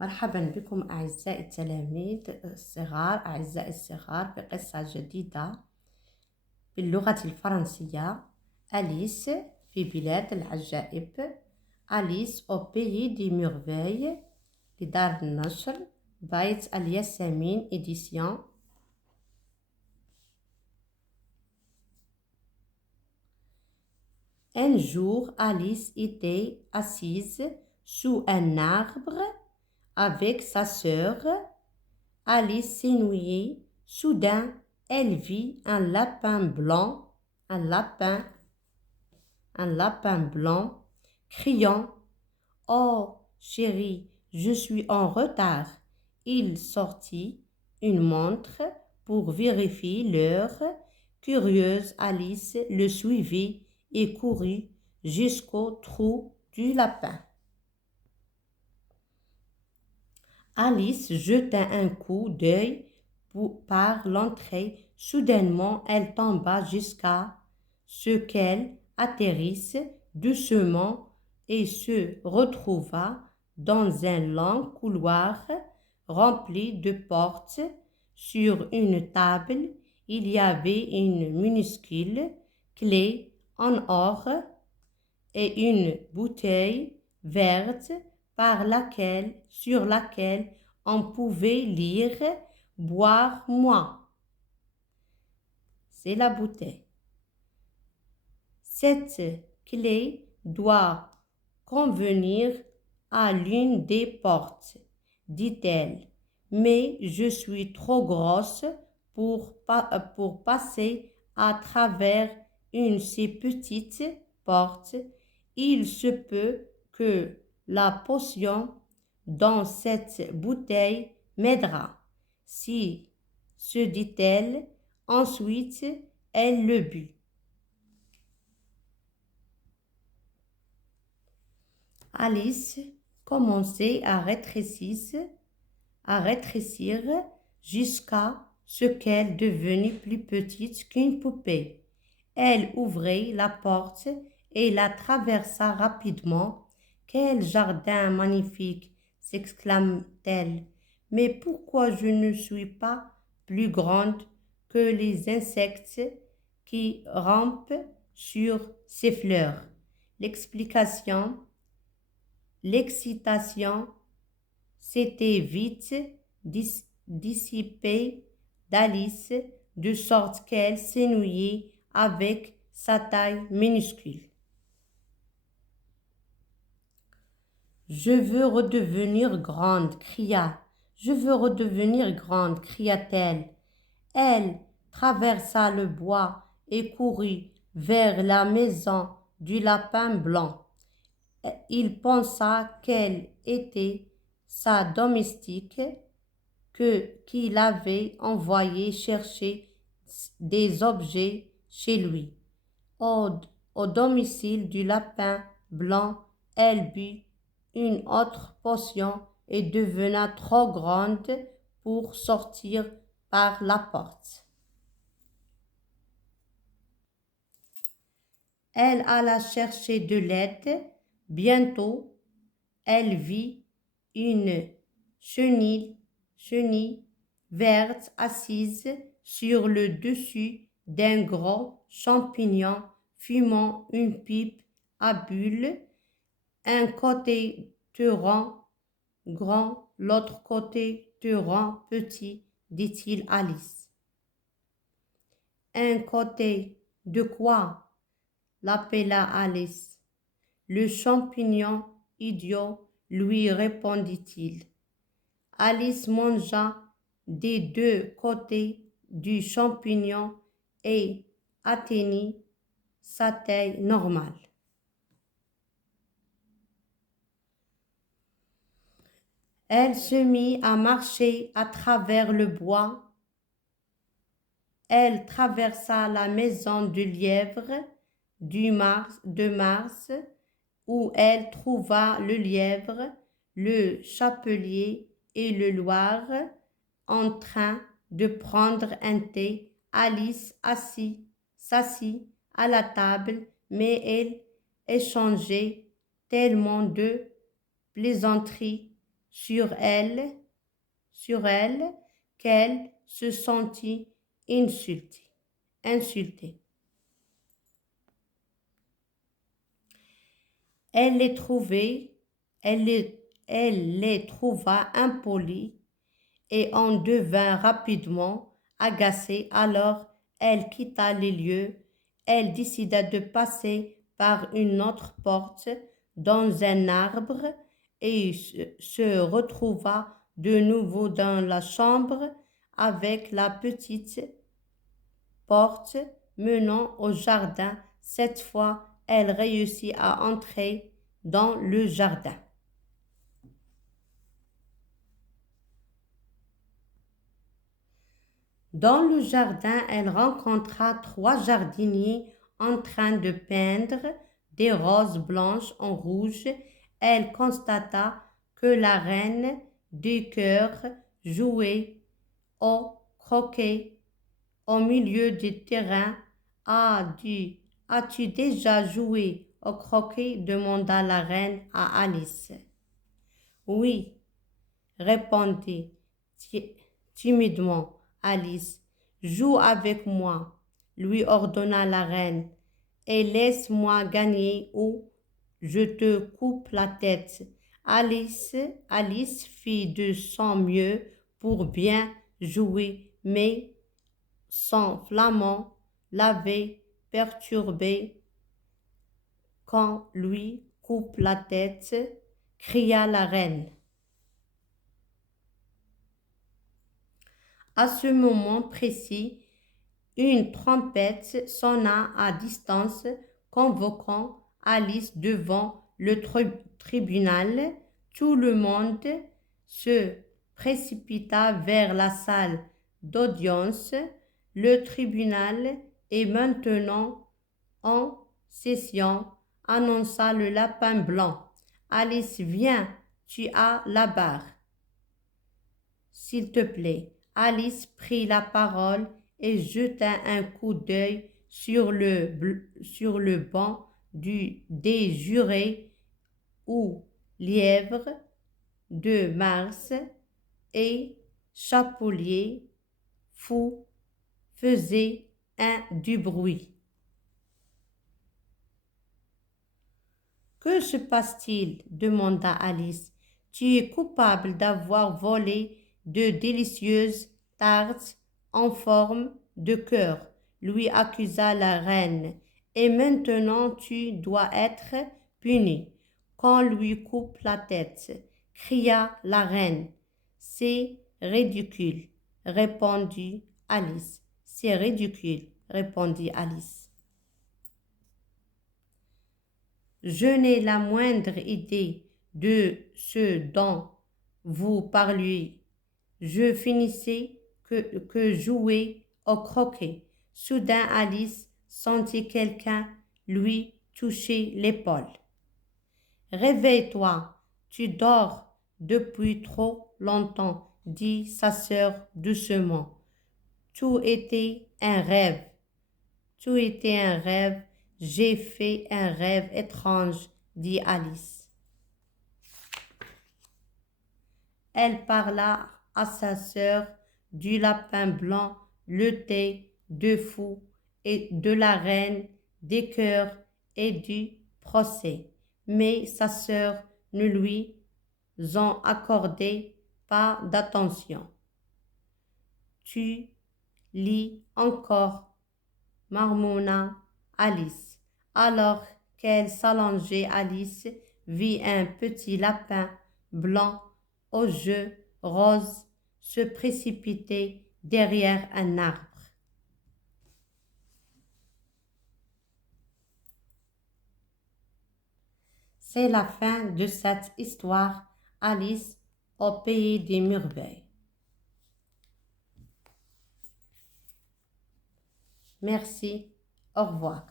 مرحبا بكم أعزائي التلاميذ الصغار أعزائي الصغار بقصة جديدة باللغة الفرنسية. أليس في بلاد العجائب. أليس au pays des merveilles لدار النشر بيت الياسمين إديسيون. Un jour, Alice était assise sous un arbre avec sa sœur. Alice s'ennuyait. Soudain, elle vit un lapin blanc, un lapin blanc, criant: Oh, chérie, je suis en retard. Il sortit une montre pour vérifier l'heure. Curieuse, Alice le suivit et courut jusqu'au trou du lapin. Alice jeta un coup d'œil par l'entrée. Soudainement, elle tomba jusqu'à ce qu'elle atterrisse doucement et se retrouva dans un long couloir rempli de portes. Sur une table, il y avait une minuscule clé en or et une bouteille verte sur laquelle on pouvait lire « Boire-moi ». C'est la bouteille. Cette clé doit convenir à l'une des portes, dit-elle, mais je suis trop grosse pour passer à travers une si petite porte. Il se peut que la potion dans cette bouteille m'aidera. Si, se dit-elle, ensuite elle le but. Alice commençait à rétrécir jusqu'à ce qu'elle devenît plus petite qu'une poupée. Elle ouvrit la porte et la traversa rapidement. « Quel jardin magnifique !» s'exclama-t-elle. « Mais pourquoi je ne suis pas plus grande que les insectes qui rampent sur ces fleurs ?» L'excitation s'était vite dissipée d'Alice, de sorte qu'elle s'ennuyait avec sa taille minuscule. « Je veux redevenir grande, cria-t-elle. Elle traversa le bois et courut vers la maison du lapin blanc. Il pensa qu'elle était sa domestique qui l'avait envoyé chercher des objets chez lui. Au domicile du lapin blanc, elle but une autre potion et devena trop grande pour sortir par la porte. Elle alla chercher de l'aide. Bientôt, elle vit une chenille verte assise sur le dessus d'un gros champignon, fumant une pipe à bulles. Un côté te rend grand, l'autre côté te rend petit, dit-il Alice. Un côté de quoi? L'appela Alice. Le champignon idiot, lui répondit-il. Alice mangea des deux côtés du champignon et atteignit sa taille normale. Elle se mit à marcher à travers le bois. Elle traversa la maison du lièvre de Mars, où elle trouva le lièvre, le chapelier et le loir en train de prendre un thé. Alice s'assit à la table, mais elle échangeait tellement de plaisanteries sur elle, qu'elle se sentit insultée. Elle les trouva impolies et en devint rapidement agacée. Alors elle quitta les lieux. Elle décida de passer par une autre porte dans un arbre et se retrouva de nouveau dans la chambre avec la petite porte menant au jardin. Cette fois, elle réussit à entrer dans le jardin. Dans le jardin, elle rencontra 3 jardiniers en train de peindre des roses blanches en rouge. Elle constata que la reine des cœurs jouait au croquet au milieu du terrain. As-tu déjà joué au croquet demanda la reine à Alice. Oui, répondit timidement Alice. Joue avec moi, lui ordonna la reine, et laisse-moi gagner ou je te coupe la tête. Alice fit de son mieux pour bien jouer, mais son flamand l'avait perturbée. Quand lui coupe la tête, cria la reine. À ce moment précis, une trompette sonna à distance, convoquant Alice devant le tribunal. Tout le monde se précipita vers la salle d'audience. Le tribunal est maintenant en session, annonça le lapin blanc. Alice, viens, tu as la barre. S'il te plaît. Alice prit la parole et jeta un coup d'œil sur le banc des jurés où Lièvre de Mars et Chapelier Fou faisaient du bruit. Que se passe-t-il demanda Alice. Tu es coupable d'avoir volé de délicieuses tartes en forme de cœur, lui accusa la reine, et maintenant tu dois être puni. Qu'on lui coupe la tête, cria la reine. C'est ridicule, répondit Alice. C'est ridicule, répondit Alice. Je n'ai la moindre idée de ce dont vous parliez. Je finissais que jouer au croquet. Soudain Alice sentit quelqu'un lui toucher l'épaule. Réveille-toi, tu dors depuis trop longtemps, dit sa sœur doucement. Tout était un rêve. Tout était un rêve. J'ai fait un rêve étrange, dit Alice. Elle parla à sa sœur du lapin blanc, le thé de fou et de la reine des cœurs et du procès. Mais sa sœur ne lui en accordait pas d'attention. Tu lis encore, marmonna Alice. Alors qu'elle s'allongeait, Alice vit un petit lapin blanc aux yeux roses se précipiter derrière un arbre. C'est la fin de cette histoire, Alice au pays des merveilles. Merci, au revoir.